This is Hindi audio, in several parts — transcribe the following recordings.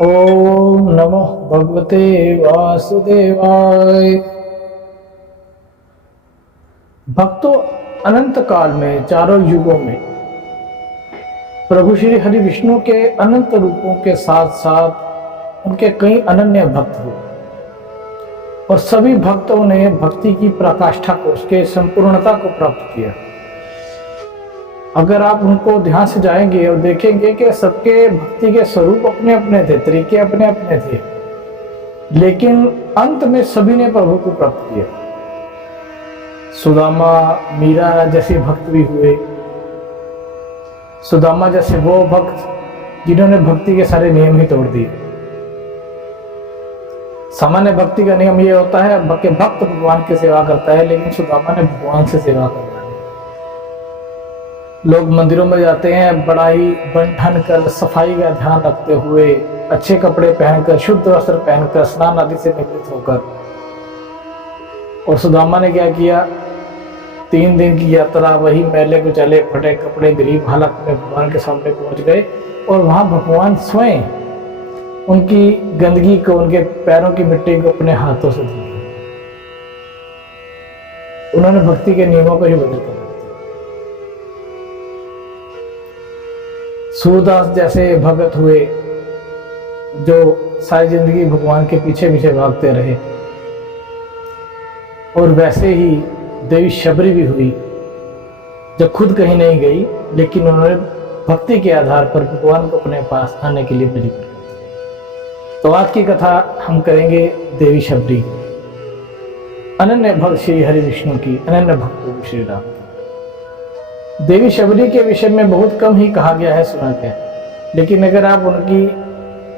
ओम नमो भगवते वासुदेवाय। भक्तों, अनंत काल में चारों युगों में प्रभु श्री हरि विष्णु के अनंत रूपों के साथ साथ उनके कई अनन्य भक्त हुए और सभी भक्तों ने भक्ति की पराकाष्ठा को, उसके संपूर्णता को प्राप्त किया। अगर आप उनको ध्यान से जाएंगे और देखेंगे कि सबके भक्ति के स्वरूप अपने अपने थे, तरीके अपने अपने थे, लेकिन अंत में सभी ने प्रभु को प्राप्त किया। सुदामा, मीरा जैसे भक्त भी हुए। सुदामा जैसे वो भक्त जिन्होंने भक्ति के सारे नियम ही तोड़ दिए। सामान्य भक्ति का नियम ये होता है कि भक्त भगवान की सेवा करता है, लेकिन सुदामा ने भगवान से सेवा करना है। लोग मंदिरों में जाते हैं बड़ा ही बन ठन कर, सफाई का ध्यान रखते हुए, अच्छे कपड़े पहनकर, शुद्ध वस्त्र पहनकर, स्नान आदि से निवृत्त होकर। और सुदामा ने क्या किया? 3 दिन की यात्रा, वही मैले कुचले फटे कपड़े, गरीब हालत में भगवान के सामने पहुंच गए और वहां भगवान स्वयं उनकी गंदगी को, उनके पैरों की मिट्टी को अपने हाथों से धो। उन्होंने भक्ति के नियमों को ही बदल कर। सूरदास जैसे भगत हुए जो सारी जिंदगी भगवान के पीछे पीछे भागते रहे। और वैसे ही देवी शबरी भी हुई जो खुद कहीं नहीं गई, लेकिन उन्होंने भक्ति के आधार पर भगवान को अपने पास आने के लिए मजबूर कर दिया। तो आज की कथा हम करेंगे देवी शबरी, अनन्य भक्त श्री हरि विष्णु की, अनन्य भक्त श्री राम की। देवी शबरी के विषय में बहुत कम ही कहा गया है, सुना गया है, लेकिन अगर आप उनकी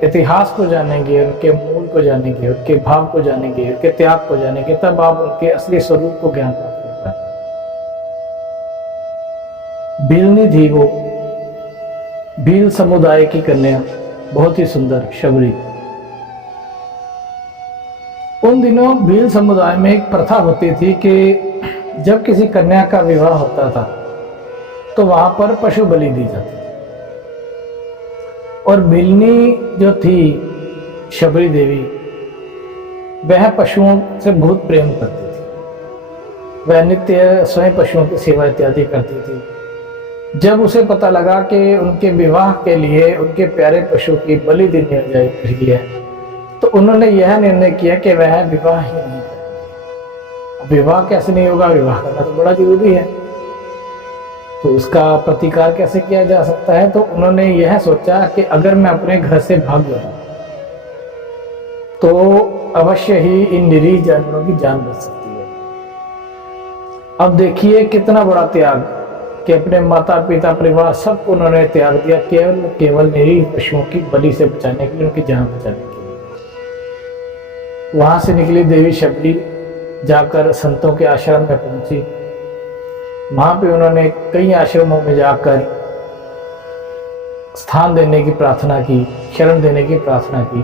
इतिहास को जानेंगे, उनके मूल को जानेंगे, उनके भाव को जानेंगे, उनके त्याग को जानेंगे, तब आप उनके असली स्वरूप को ज्ञान प्राप्त कर पाएंगे। भीलनी थी वो, भील समुदाय की कन्या, बहुत ही सुंदर शबरी। उन दिनों भील समुदाय में एक प्रथा होती थी कि जब किसी कन्या का विवाह होता था तो वहां पर पशु बलि दी जाती थी। और भीलनी जो थी शबरी देवी, वह पशुओं से बहुत प्रेम करती थी। वह नित्य स्वयं पशुओं की सेवा इत्यादि करती थी। जब उसे पता लगा कि उनके विवाह के लिए उनके प्यारे पशु की बलि देनी हो रही है, तो उन्होंने यह निर्णय किया कि वह विवाह ही नहीं करेंगे। विवाह कैसे नहीं होगा? विवाह करना तो बड़ा जरूरी है, तो उसका प्रतिकार कैसे किया जा सकता है? तो उन्होंने यह सोचा कि अगर मैं अपने घर से भाग जाऊं तो अवश्य ही इन निरीह जानवरों की जान बच सकती है। अब देखिए कितना बड़ा त्याग कि अपने माता पिता, परिवार, सबको उन्होंने त्याग दिया केवल निरीह पशुओं की बलि से बचाने के लिए, उनकी जान बचाने के लिए। वहां से निकली देवी शबरी, जाकर संतों के आश्रम में पहुंची। वहां पे उन्होंने कई आश्रमों में जाकर स्थान देने की प्रार्थना की, शरण देने की प्रार्थना की।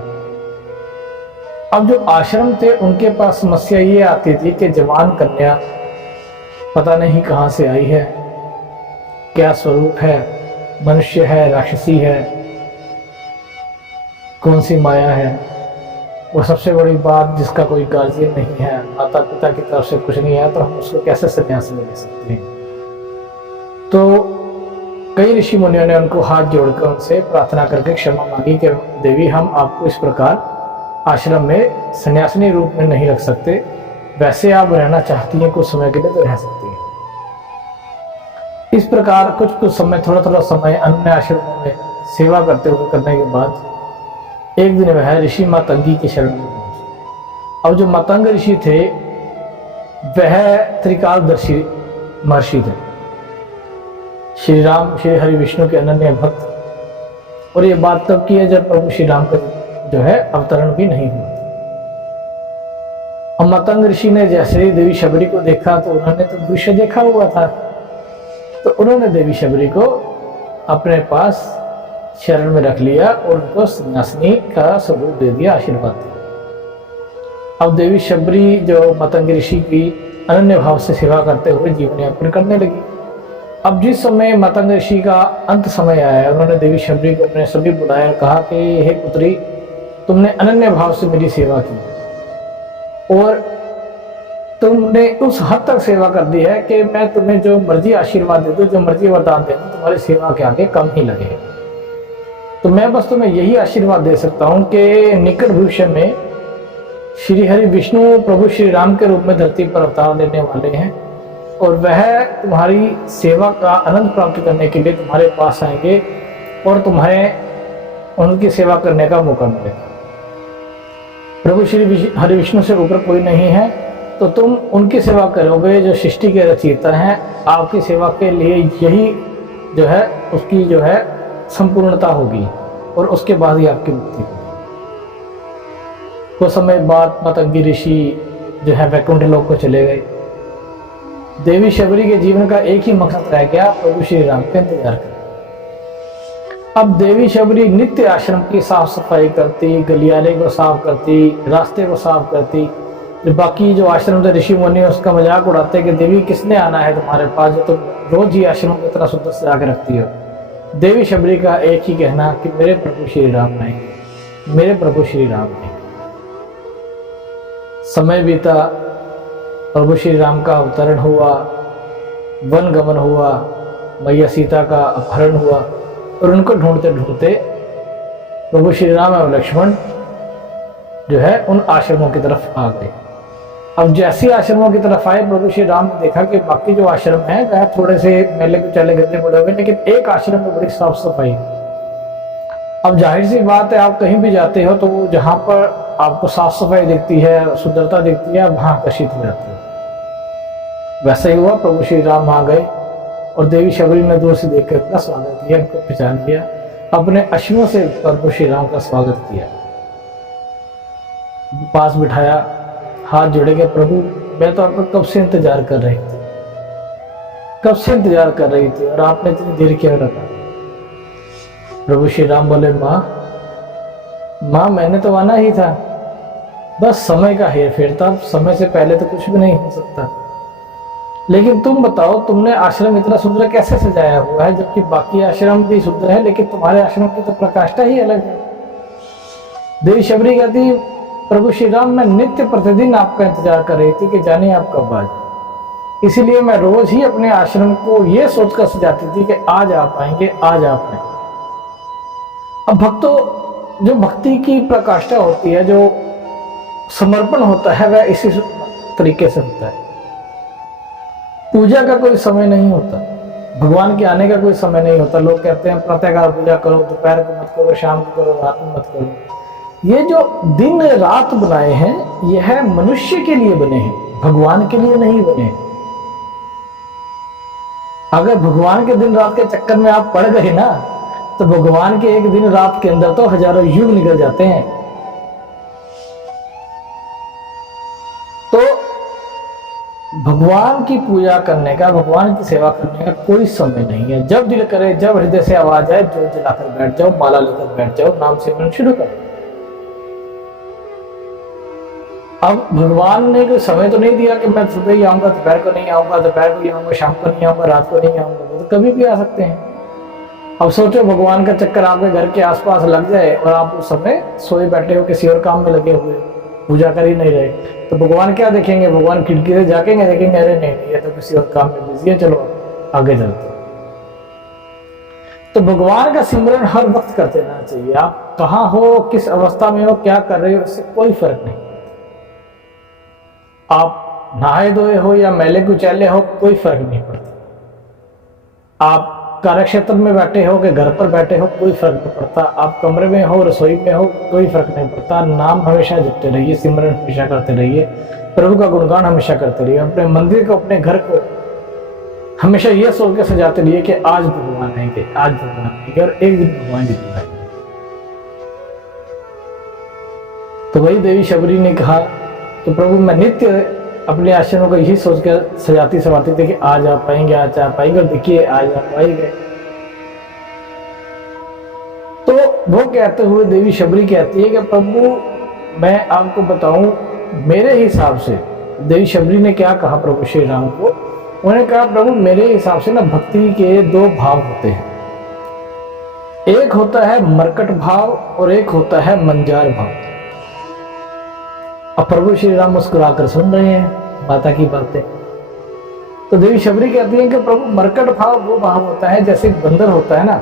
अब जो आश्रम थे उनके पास समस्या ये आती थी कि जवान कन्या पता नहीं कहां से आई है, क्या स्वरूप है, मनुष्य है, राक्षसी है, कौन सी माया है। वो सबसे बड़ी बात, जिसका कोई गार्जियन नहीं है, माता पिता की तरफ से कुछ नहीं है, तो हम उसको कैसे संन्यास में ले सकते हैं? तो कई ऋषि मुनियों ने उनको हाथ जोड़कर उनसे प्रार्थना करके क्षमा मांगी कि देवी, हम आपको इस प्रकार आश्रम में सन्यासिनी रूप में नहीं रख सकते, वैसे आप रहना चाहती हैं कुछ समय के लिए तो रह सकती हैं। इस प्रकार कुछ समय, थोड़ा समय अन्य आश्रमों में सेवा करने के बाद एक दिन वह ऋषि मातंगी की शरण में पहुंचे। अब जो मातंग ऋषि थे वह त्रिकालदर्शी महर्षि थे, श्री राम, श्री हरि विष्णु के अनन्य भक्त। और ये बात तब की है जब प्रभु श्री राम का जो है अवतरण भी नहीं हुआ। और मातंग ऋषि ने जैसे ही देवी शबरी को देखा तो उन्होंने तो दृश्य देखा हुआ था, तो उन्होंने देवी शबरी को अपने पास शरण में रख लिया और उनको सन्यासिनी का स्वरूप दे दिया, आशीर्वाद दिया। अब देवी शबरी जो मातंग ऋषि की अनन्य भाव से सेवा करते हुए जीवन यापन करने लगी। अब जिस समय मातंग ऋषि का अंत समय आया, उन्होंने देवी शबरी को अपने सभी बुलाया और कहा कि हे पुत्री, तुमने अनन्य भाव से मेरी सेवा की और तुमने उस हद तक सेवा कर दी है कि मैं तुम्हें जो मर्जी आशीर्वाद दे दूं, जो मर्जी वरदान दे दूं, तुम्हारी सेवा के आगे कम ही लगेगा। तो मैं बस तुम्हें यही आशीर्वाद दे सकता हूं कि निकट भविष्य में श्री हरि विष्णु प्रभु श्री राम के रूप में धरती पर अवतार लेने वाले हैं और वह तुम्हारी सेवा का आनंद प्राप्त करने के लिए तुम्हारे पास आएंगे और तुम्हें उनकी सेवा करने का मौका मिलेगा। प्रभु श्री हरि विष्णु से ऊपर कोई नहीं है, तो तुम उनकी सेवा करोगे जो सृष्टि के रचयिता हैं। आपकी सेवा के लिए यही जो है उसकी जो है संपूर्णता होगी और उसके बाद ही आपकी मुक्ति होगी। कुछ समय बाद मातंगी ऋषि जो है वैकुंठ लोक को चले गए। देवी शबरी के जीवन का एक ही मकसद रह गया, प्रभु श्री राम का इंतजार करना। अब देवी शबरी नित्य आश्रम की साफ सफाई करती, गलियारे को साफ करती, रास्ते को साफ करती। बाकी जो आश्रम के ऋषि मुनि उसका मजाक उड़ाते कि देवी किसने आना है तुम्हारे पास, जो तुम रोज ही आश्रम की तरह सुंदर सजा के रखती हो। देवी शबरी का एक ही कहना कि मेरे प्रभु श्री राम आएंगे, मेरे प्रभु श्री राम आएंगे। समय बीता, प्रभु श्री राम का अवतरण हुआ, वन गमन हुआ, मैया सीता का अपहरण हुआ और उनको ढूंढते ढूंढते प्रभु श्री राम और लक्ष्मण जो है उन आश्रमों की तरफ आ गए। अब जैसे आश्रमों की तरफ आए, प्रभु श्री राम ने देखा कि बाकी जो आश्रम है वह थोड़े से मेले कुचले गंदे पड़े हुए, लेकिन एक आश्रम में बड़ी साफ सफाई। अब जाहिर सी बात है, आप कहीं भी जाते हो तो जहां पर आपको साफ सफाई दिखती है, सुंदरता दिखती है, वहां आकर्षित हो जाते हो। वैसा ही हुआ, प्रभु श्री राम आ गए और देवी शबरी ने दूर से देखकर उनका स्वागत किया, उनको पहचान लिया, अपने अश्वों से प्रभु श्री राम का स्वागत किया, पास बिठाया, हाथ जोड़ेंगे। प्रभु मैं तो आपका कब से इंतजार कर रही थी, कब से इंतजार कर रही थी और आपने इतनी देर क्यों रखा। प्रभु श्री राम बोले, माँ मैंने तो आना ही था, बस समय का हेर फेर था, समय से पहले तो कुछ भी नहीं हो सकता। लेकिन तुम बताओ, तुमने आश्रम इतना सुंदर कैसे सजाया हुआ है, जबकि बाकी आश्रम भी सुंदर है, लेकिन तुम्हारे आश्रम की तो प्रकाष्ठा ही अलग है। देवी शबरी कहती, प्रभु श्री राम मैं नित्य प्रतिदिन आपका इंतजार कर रही थी कि जाने आप कब आ जाए, इसीलिए मैं रोज ही अपने आश्रम को ये सोचकर सजाती थी कि आज आप आएंगे, आज आप आएंगे। अब भक्तों, जो भक्ति की प्रकाष्ठा होती है, जो समर्पण होता है, वह इसी तरीके से होता है। पूजा का कोई समय नहीं होता, भगवान के आने का कोई समय नहीं होता। लोग कहते हैं प्रातःकाल पूजा करो, दोपहर को मत करो, शाम को करो, रात में मत करो। ये जो दिन रात बनाए हैं, यह मनुष्य के लिए बने हैं, भगवान के लिए नहीं बने। अगर भगवान के दिन रात के चक्कर में आप पड़ गए ना, तो भगवान के एक दिन रात के अंदर तो हजारों युग निकल जाते हैं। तो भगवान की पूजा करने का, भगवान की सेवा करने का कोई समय नहीं है। जब दिल करे, जब हृदय से आवाज आए, जो जलाकर बैठ जाओ, माला लेकर बैठ जाओ, नाम सिमरन शुरू करो। अब भगवान ने कोई समय तो नहीं दिया कि मैं सुबह ही आऊंगा, दोपहर को नहीं आऊंगा, दोपहर को ही आऊंगा, शाम को नहीं आऊंगा, रात को नहीं आऊंगा। वो तो कभी भी आ सकते हैं। अब सोचो, भगवान का चक्कर आपके घर के आसपास लग जाए और आप उस समय सोए बैठे हो, किसी और काम में लगे हुए, पूजा कर ही नहीं रहे, तो भगवान क्या देखेंगे? भगवान खिड़की से जाकेंगे, देखेंगे अरे नहीं, ये तो किसी और काम में बिजी है, चलो आगे चलते। तो भगवान का सिमरन हर वक्त करते रहना चाहिए। आप कहाँ हो, किस अवस्था में हो, क्या कर रहे हो, इससे कोई फर्क नहीं। आप नहाए धोए हो या मैले कुचैले हो, कोई फर्क नहीं पड़ता। आप कार्यक्षेत्र में बैठे हो कि घर पर बैठे हो, कोई फर्क नहीं पड़ता। आप कमरे में हो, रसोई में हो, कोई फर्क नहीं पड़ता। नाम हमेशा जपते रहिए, सिमरन हमेशा करते रहिए, प्रभु का गुणगान हमेशा करते रहिए। अपने मंदिर को, अपने घर को हमेशा यह सोच के सजाते रहिए कि आज भगवान आएंगे, आज भगवान आएंगे, और एक दिन भगवान जरूर आएंगे। तो वही देवी शबरी ने कहा कि प्रभु मैं नित्य अपने आश्रम को यही सोच कर सजाती सवाती थी कि आज आप पाएंगे, आज आप पाएंगे, और देखिए आज आप पाई गए। तो वो कहते हुए देवी शबरी कहती है कि प्रभु मैं आपको बताऊं, मेरे हिसाब से, देवी शबरी ने क्या कहा प्रभु श्री राम को? उन्होंने कहा प्रभु मेरे हिसाब से ना भक्ति के दो भाव होते हैं। एक होता है मरकट भाव और एक होता है मंजार भाव। अब प्रभु श्री राम मुस्कुराकर सुन रहे हैं माता की बातें। तो देवी शबरी कहती है कि प्रभु मरकट भाव वो भाव होता है जैसे बंदर होता है ना,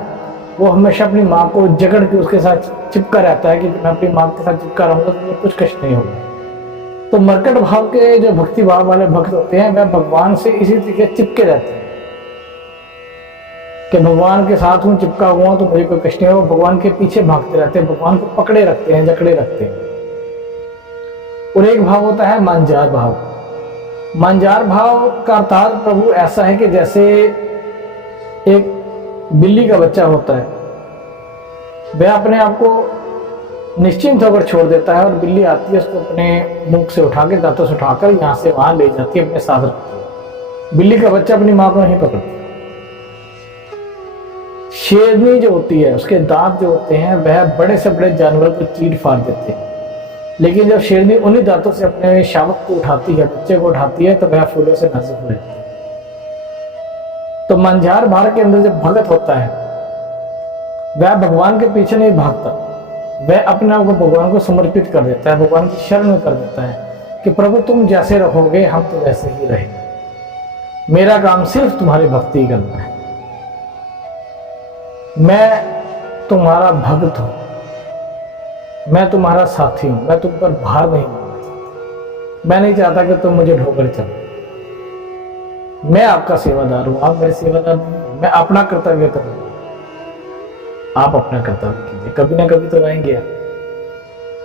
वो हमेशा अपनी माँ को जकड़ के उसके साथ चिपका रहता है कि मैं अपनी माँ के साथ चिपका रहूंगा तो मुझे कुछ कष्ट नहीं होगा। तो मरकट भाव के जो भक्ति भाव वाले भक्त होते हैं वह भगवान से इसी तरीके चिपके रहते हैं कि भगवान के साथ हूँ, चिपका हुआ तो मुझे कोई कष्ट नहीं होगा। भगवान के पीछे भागते रहते हैं, भगवान को पकड़े रखते हैं, जकड़े रखते हैं। और एक भाव होता है मांझार भाव। मांझार भाव का अर्थात प्रभु ऐसा है कि जैसे एक बिल्ली का बच्चा होता है, वह अपने आप को निश्चिंत होकर छोड़ देता है और बिल्ली आती है उसको अपने मुख से उठा के, दांतों से उठाकर यहाँ से वहां ले जाती है, अपने साथ रखती है। बिल्ली का बच्चा अपनी माँ को नहीं पकड़ता। शेरनी जो होती है उसके दांत जो होते हैं वह बड़े से बड़े जानवर को चीर फाड़ देते हैं, लेकिन जब शेरनी उन्हीं दांतों से अपने शावक को उठाती है, बच्चे को उठाती है, तो वह फूलों से नाजुक हो जाती है। तो मंझार भार के अंदर जब भगत होता है वह भगवान के पीछे नहीं भागता, वह अपने आप को भगवान को समर्पित कर देता है, भगवान की शरण में कर देता है कि प्रभु तुम जैसे रखोगे हम तो वैसे ही रहेंगे, मेरा काम सिर्फ तुम्हारी भक्ति करना है, मैं तुम्हारा भक्त हूं, मैं तुम्हारा साथी हूं, मैं तुम पर भार नहीं मानना चाहता, मैं नहीं चाहता कि तुम मुझे ढोकर चलो, मैं आपका सेवादार हूं, आप मेरे सेवादार नहीं, मैं अपना कर्तव्य कर रहा हूं, आप अपना कर्तव्य कीजिए, कभी ना कभी तो आएंगे।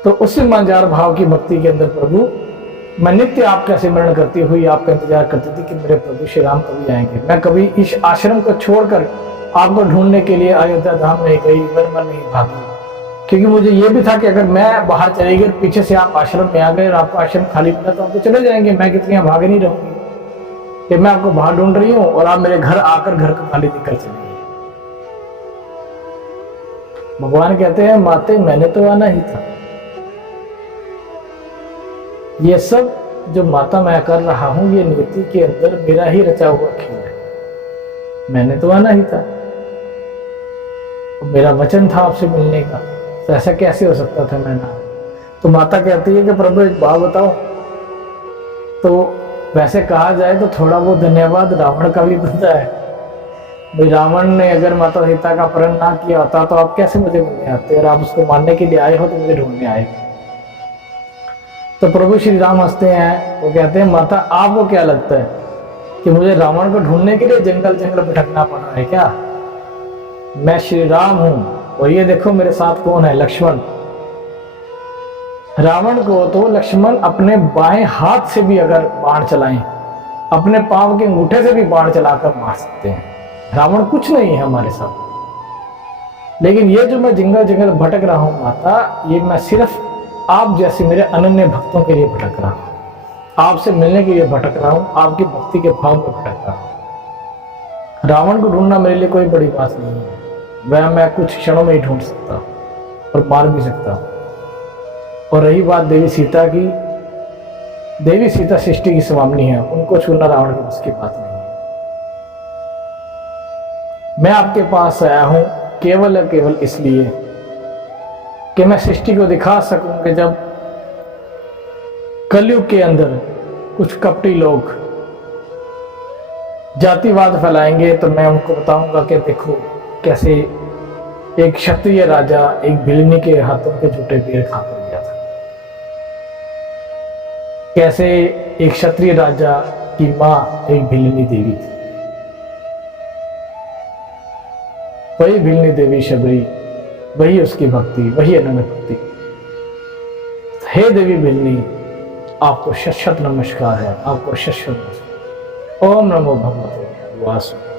तो उसी मंझार भाव की भक्ति के अंदर प्रभु मैं नित्य आपका सिमरण करती हुई आपका इंतजार करती थी कि मेरे प्रभु श्री राम कभी आएंगे। मैं कभी इस आश्रम को छोड़कर आपको ढूंढने के लिए अयोध्या धाम नहीं गई, मन नहीं भागी, क्योंकि मुझे यह भी था कि अगर मैं बाहर चली गई, पीछे से आप आश्रम में आ गए और आपको आश्रम खाली मिला तो आप तो चले जाएंगे, मैं कितनी भागे नहीं रहूंगी कि मैं आपको बाहर ढूंढ रही हूं और आप मेरे घर आकर घर को खाली दिखकर चले गए। भगवान कहते हैं माते मैंने तो आना ही था, ये सब जो माता मैं कर रहा हूं ये नियति के अंदर मेरा ही रचा हुआ खेल है, मैंने तो आना ही था, मेरा वचन था आपसे मिलने का, तो ऐसा कैसे हो सकता था मैं ना। तो माता कहती है कि प्रभु एक बात बताओ, तो वैसे कहा जाए तो थोड़ा बहुत धन्यवाद रावण का भी बनता है भाई। रावण ने अगर माता सीता का अपहरण ना किया होता तो आप कैसे मुझे मिलने आते, और आप उसको मारने के लिए आए हो तो मुझे ढूंढने आए। तो प्रभु श्री राम हंसते हैं, वो कहते हैं माता आपको क्या लगता है कि मुझे रावण को ढूंढने के लिए जंगल जंगल भटकना पड़ रहा है क्या? मैं श्री राम हूं और ये देखो मेरे साथ कौन है, लक्ष्मण। रावण को तो लक्ष्मण अपने बाएं हाथ से भी अगर बाण चलाएं, अपने पांव के अंगूठे से भी बाण चलाकर मार सकते हैं, रावण कुछ नहीं है हमारे साथ। लेकिन ये जो मैं जंगल जंगल भटक रहा हूं माता, ये मैं सिर्फ आप जैसे मेरे अनन्य भक्तों के लिए भटक रहा हूं, आपसे मिलने के लिए भटक रहा हूं, आपकी भक्ति के भाव में भटक रहा हूं। रावण को ढूंढना मेरे लिए कोई बड़ी बात नहीं है, वह मैं कुछ क्षणों में ही ढूंढ सकता हूं और मार भी सकता हूं। और रही बात देवी सीता की, देवी सीता सृष्टि की स्वामिनी है, उनको छूना रावण की बस की बात नहीं है। मैं आपके पास आया हूं केवल और केवल इसलिए कि मैं सृष्टि को दिखा सकूं कि जब कलयुग के अंदर कुछ कपटी लोग जातिवाद फैलाएंगे तो मैं उनको बताऊंगा कि देखो कैसे एक क्षत्रिय राजा एक भिलनी के हाथों के झूठे पेड़ खाकर गया था, कैसे एक क्षत्रिय राजा की मां एक भिलनी देवी थी, वही भिलनी देवी शबरी, वही उसकी भक्ति, वही अनन्य भक्ति। हे देवी भिलनी, आपको शत शत नमस्कार है, आपको शत शत नमस्कार। ओम नमो भगवते वासुदेवाय।